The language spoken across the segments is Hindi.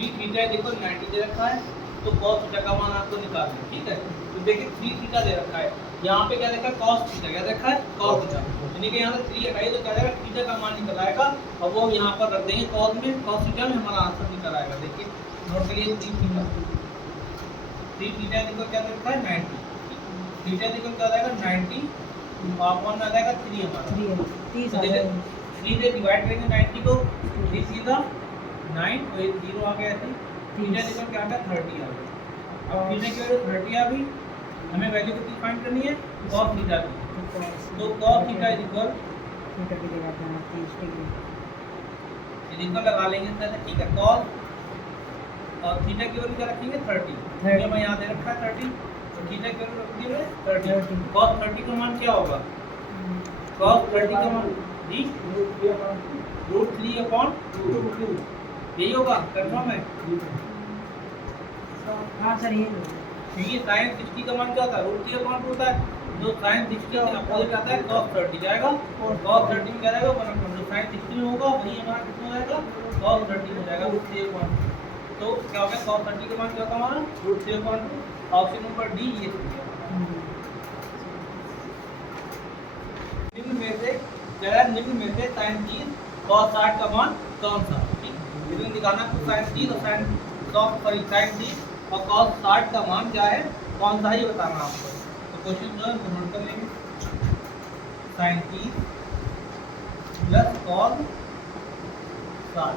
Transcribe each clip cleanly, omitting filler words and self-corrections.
3 थीटा इक्वल 90 दे रखा है, तो cos थीटा का मान आपको निकालना है, ठीक है। तो देखिए 3 थीटा दे रखा है, यहाँ पे क्या देखा है cos थीटा, क्या देखा है cos थीटा, यानी कि यहाँ से 3 हटाइए तो क्या देगा थीटा का मान निकल आएगा, और वो यहाँ पर रख देंगे cos में, cos थीटा में हमारा आंसर निकल आएगा। देखिए नोट करिए 3 थीटा इक्वल क्या दे रखा है 90, थीटा इक्वल क्या आएगा 90 अपॉन में आ जाएगा 3 हमारा 30 आ जाएगा। 3 से डिवाइड करेंगे 90 को, 3 सीधा 9 और 0 आ गया ऐसे, थीटा इक्वल क्या आ गया 30 आ गया। अब थीटा की वैल्यू 30 आ गई, हमें वैल्यू कितनी फाइंड करनी है cos थीटा की, तो cos थीटा इक्वल थीटा की जगह पे 30 डिग्री इक्वल लगा लेंगे इस तरह से, ठीक है। cos और थीटा की वैल्यू क्या रखेंगे 30, ये हमें यहाँ दे रखा है 30, तो थीटा की वैल्यू रख दिए 30, cos 30 का मान क्या होगा, cos 30 का मान जी √3/2 यही होगा, कंफर्म है। हाँ सर ये क्योंकि sin 60 का मान क्या होता है √3/2 होता है, जो sin 60 के अपोजिट आता है cos 30 जाएगा, cos 30 में क्या रहेगा 1/2, जो sin 60 में होगा वही हमारा कितना हो जाएगा cos 30 हो जाएगा √3/2। तो क्या हो गया cos 30 का मान क्या होगा हमारा √3/2, ऑप्शन नंबर डी ये निम्न में से sin 30 cos 60 का मान कौन सा, ठीक है। इसमें निकालना है sin 30 और sin 30 और cos 60 का मान क्या है, कौन सा ही बताना आपको। तो क्वेश्चन जो है वो नोट कर लेंगे, sin 30 प्लस cos 60,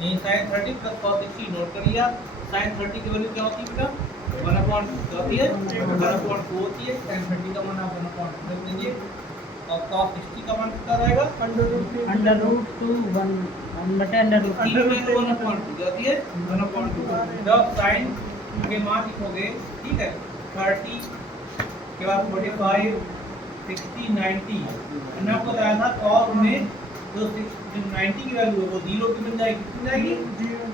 यही sin 30 प्लस cos 60 नोट कर लिया। sin 30 की वैल्यू क्या होती है बेटा 1/2 होती है, 1/2 होती है, sin 30 का मान आप 1/2 रख दीजिए, और cos 60 का मान कितना रहेगा √2 1/2 जाती है 1/2। जब sin के मान लिखोगे, ठीक है 30 के बाद 45 60 90, मैंने आपको बताया था cos में जो 90 की वैल्यू है वो 0 की बन जाएगी, कितनी जाएगी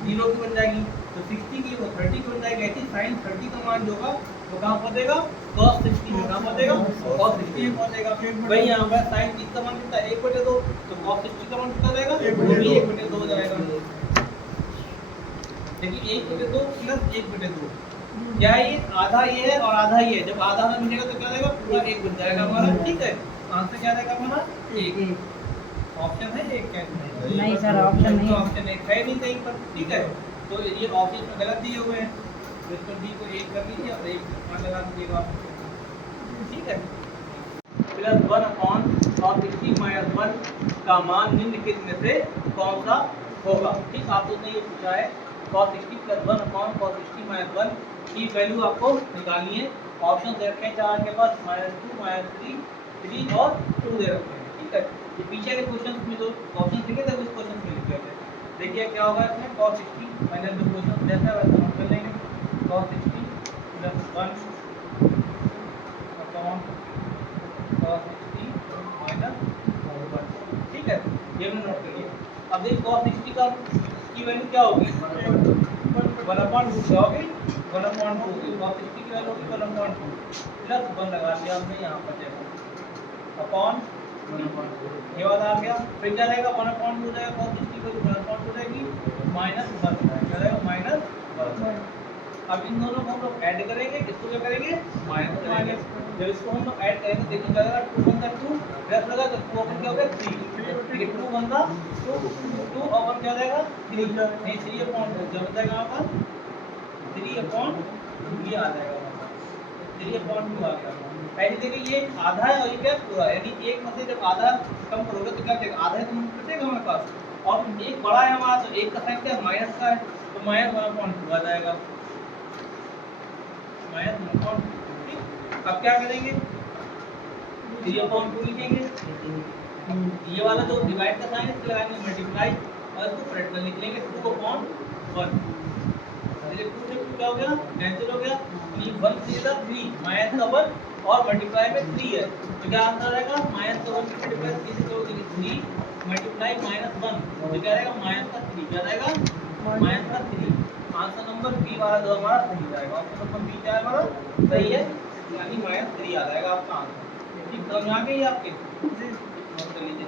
0 की बन जाएगी, तो 60 की वो 30 की बन जाएगी। ऐसे sin 30 का मान जो होगा वो कहाँ पहुँचेगा cos 60 में, कहाँ पहुँचेगा cos 60 में पहुँचेगा। वही यहाँ पर sin 30 का मान कितना 1/2, तो cos 60 का मान कितना जाएगा वो भी 1/2 हो जाएगा। देखिए 1/2 प्लस 1/2 क्या है, ये आधा ये है और आधा ये है, जब आधा आधा मिलेगा तो क्या जाएगा पूरा 1 बन जाएगा हमारा, ठीक है। आंसर क्या आएगा हमारा 1, ऑप्शन है 1 क्या नहीं सर ऑप्शन नहीं, ऑप्शन 1 है नहीं कहीं पर, ठीक है। तो ये ऑप्शन में गलत दिए हुए हैं, तो इस पर डी को 1 कर लीजिए और 1 मान लगा दीजिएगा, ठीक है। प्लस 1/cos 60 माइनस 1 का मान निम्नलिखित में से कौन सा होगा, ठीक। आपको तो ये पूछा है cos 60 प्लस 1/cos 60 माइनस 1 की वैल्यू आपको निकालनी है। ऑप्शन दे रखे हैं चार के पास -2 -3 3 और 2 दे रखे हैं, ठीक है। ये पीछे के क्वेश्चन में जो ऑप्शन दिखे थे उस क्वेश्चन में लिखे थे। देखिए क्या होगा इसमें cos 60 मैंने जो क्वेश्चन जैसा है वैसा नोट कर लेंगे, cos 60 प्लस 1/cos 60 माइनस 1, ठीक है, ये मैंने नोट कर लिया। अब देखिए cos 60 का की वैल्यू क्या होगी 1/2 क्या होगी 1/2 होगी, cos 60 की वैल्यू होगी 1/2 प्लस 1 लगा दिया हमने यहाँ पर देखो अपॉन ये वाला आ गया, फिर क्या रहेगा 1/2 हो जाएगा cos 60 की वैल्यू 1/2 हो जाएगी -1 क्या रहेगा -1। अब इन दोनों को हम लोग ऐड करेंगे, इसको क्या करेंगे माइनस करेंगे। जब इसको हम लोग ऐड करेंगे देखिए क्या होगा 2 × 2 प्लस लगा तो 2 अपन क्या हो गया 3, ठीक है 2 बनता 2 और 1 क्या हो जाएगा 3, नहीं 3/2 जब बन जाएगा यहाँ पर 3/2 ये आ जाएगा वहाँ पर 3/2 आ गया। ऐसे देखिए ये आधा है और ये क्या पूरा, यानी एक में से जब आधा कम करोगे तो क्या करेगा आधा तो बचेगा हमारे पास, और एक बड़ा है हमारा तो एक का साइन क्या माइनस का है, तो -1/2 आ जाएगा -1/2। अब क्या करेंगे 3/2 लिखेंगे, ये वाला जो डिवाइड का साइन है इसको लगाएंगे मल्टीप्लाई और इसको ब्रैकेट में लिख लेंगे 2/1। देखिए 2 से 2 क्या हो गया कैंसिल हो गया, ये 1 3 -1 और मल्टीप्लाई में 3 है, तो क्या आंसर आएगा -1 की मल्टीप्लाई 3 से करोगे 3 मल्टीप्लाई -1 तो क्या रहेगा -3 क्या रहेगा -3। आंसर नंबर बी वाला जो हमारा सही जाएगा, ऑप्शन नंबर बी क्या है हमारा सही है, यानी -3 आ जाएगा आपका आंसर। ठीक समझ आ गई आपके, नोट कर लीजिए।